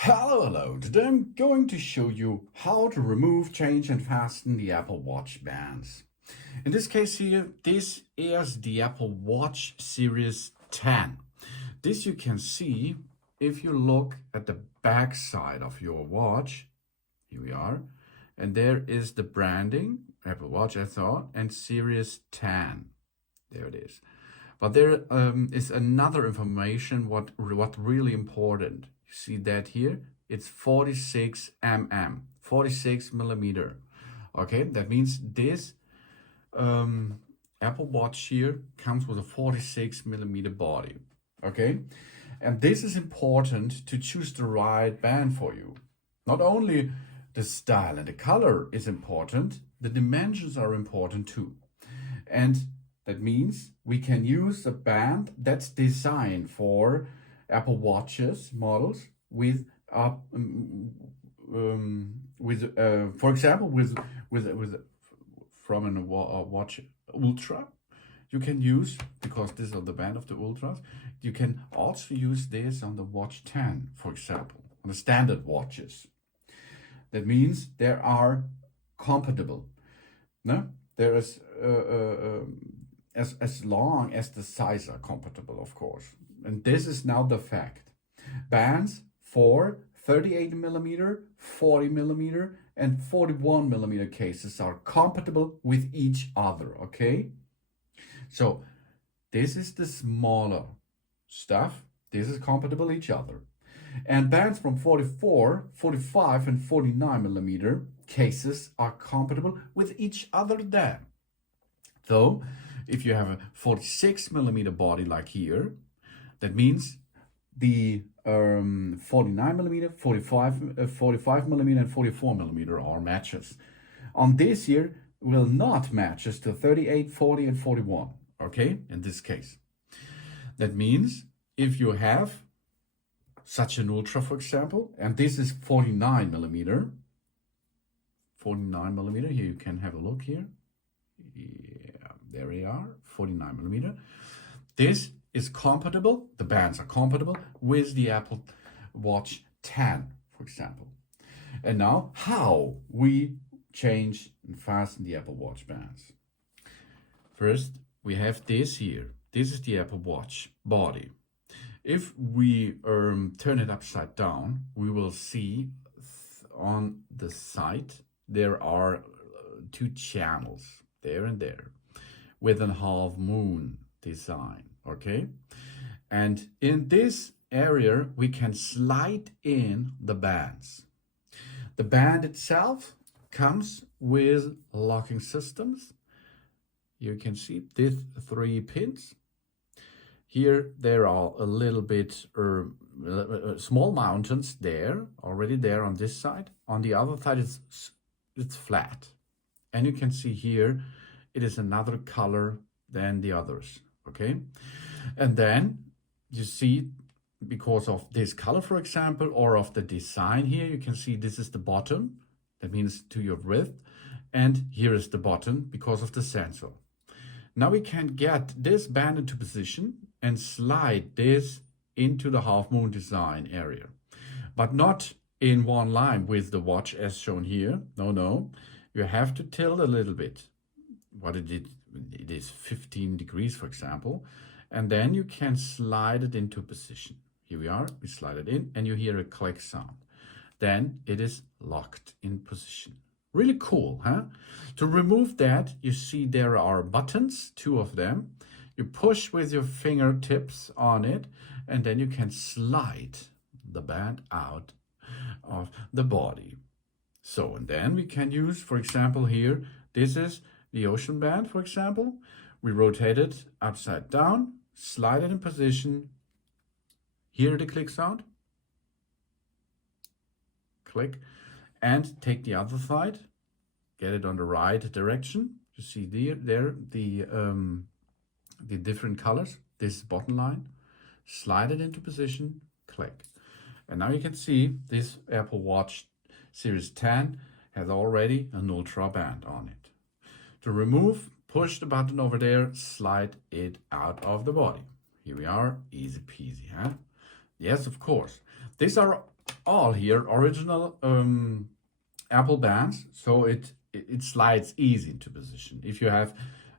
Hello. Today I'm going to show you how to remove, change and fasten the Apple Watch bands. In this case here, this is the Apple Watch Series 10. This you can see if you look at the back side of your watch. Here we are. And there is the branding, Apple Watch SR and Series 10. There it is. But there is another information what really important. You see that here? It's 46 mm, 46 millimeter. Okay, that means this Apple Watch here comes with a 46 millimeter body. Okay, and this is important to choose the right band for you. Not only the style and the color is important, the dimensions are important too. And that means we can use a band that's designed for Apple Watches models with, for example, from a watch Ultra. You can use, because this is the band of the Ultras, you can also use this on the Watch 10, for example, on the standard watches. That means they are compatible. No, there is as long as the size are compatible, of course. And this is now the fact. Bands for 38 millimeter, 40 millimeter, and 41 millimeter cases are compatible with each other, okay? So this is the smaller stuff. This is compatible each other. And bands from 44, 45, and 49 millimeter cases are compatible with each other then. Though, if you have a 46 millimeter body like here, that means the 49 millimeter, 45 millimeter, and 44 millimeter are matches. On this here, will not matches to 38, 40, and 41, okay, in this case. That means if you have such an Ultra, for example, and this is 49 millimeter, here you can have a look here. Yeah, there we are, 49 millimeter. This is compatible, the bands are compatible with the Apple Watch 10, for example. And now, how we change and fasten the Apple Watch bands. First, we have this here. This is the Apple Watch body. If we turn it upside down, we will see on the side there are two channels, there and there, with a half moon design, okay? And in this area, we can slide in the bands. The band itself comes with locking systems. You can see these 3 pins. Here there are a little bit small mountains there, already there on this side. On the other side it's flat. And you can see here it is another color than the others, okay? And then you see, because of this color, for example, or of the design here, you can see this is the bottom. That means to your wrist. And here is the button because of the sensor. Now we can get this band into position and slide this into the half moon design area, but not in one line with the watch as shown here. No, you have to tilt a little bit. What it is 15 degrees, for example, and then you can slide it into position. Here we are, we slide it in and you hear a click sound. Then it is locked in position. Really cool, huh? To remove that, you see there are buttons, 2 of them. You push with your fingertips on it, and then you can slide the band out of the body. So, and then we can use, for example, here, this is the ocean band, for example. We rotate it upside down, slide it in position. Hear the click sound. Click. And take the other side, get it on the right direction. You see there the different colors. This bottom line, slide it into position, click. And now you can see this Apple Watch Series 10 has already an Ultra band on it. To remove, push the button over there, slide it out of the body. Here we are, easy peasy, huh? Yes, of course. These are all here original Apple bands, so it slides easy into position. If you have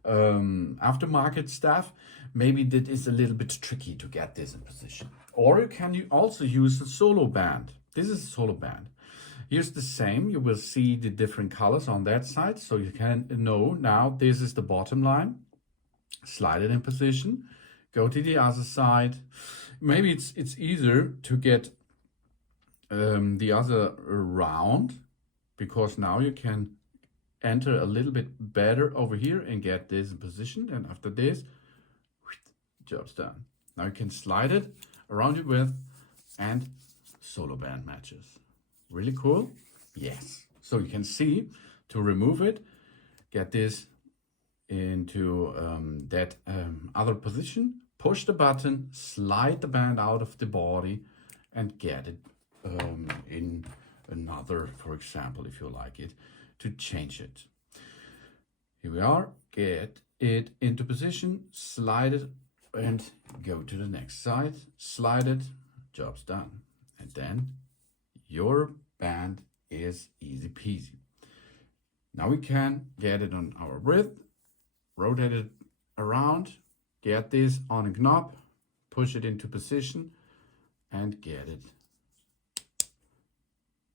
aftermarket stuff, maybe that is a little bit tricky to get this in position. Or you also use the solo band. This is a solo band. Here's the same. You will see the different colors on that side, so you can know now this is the bottom line. Slide it in position. Go to the other side. Maybe it's easier to get the other round, because now you can enter a little bit better over here and get this in position. And after this, job's done. Now you can slide it around your width and solo band matches. Really cool? Yes. So you can see, to remove it, get this into that other position, push the button, slide the band out of the body, and get it in another, for example, if you like it, to change it. Here we are. Get it into position, slide it, and go to the next side. Slide it, job's done. And then your band is easy peasy. Now we can get it on our width, rotate it around, get this on a knob, push it into position, and get it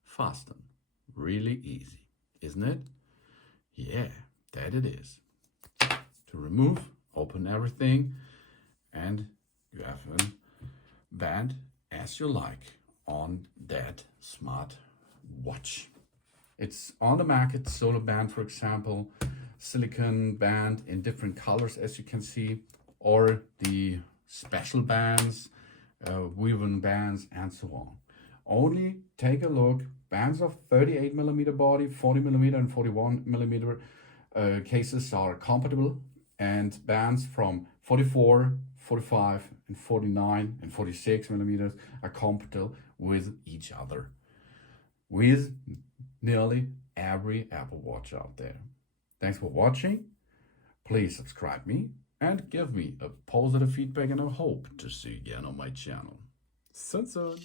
fasten. Really easy, isn't it? Yeah, that it is. To remove, open everything, and you have a band as you like on that smart watch. It's on the market, solar band, for example, silicone band in different colors, as you can see, or the special bands, woven bands, and so on. Only take a look. Bands of 38 millimeter body, 40 millimeter, and 41 millimeter cases are compatible, and bands from 44, 45, and 49 and 46 millimeters are compatible with each other, with nearly every Apple Watch out there. Thanks for watching. Please subscribe me and give me a positive feedback, and I hope to see you again on my channel. Soon.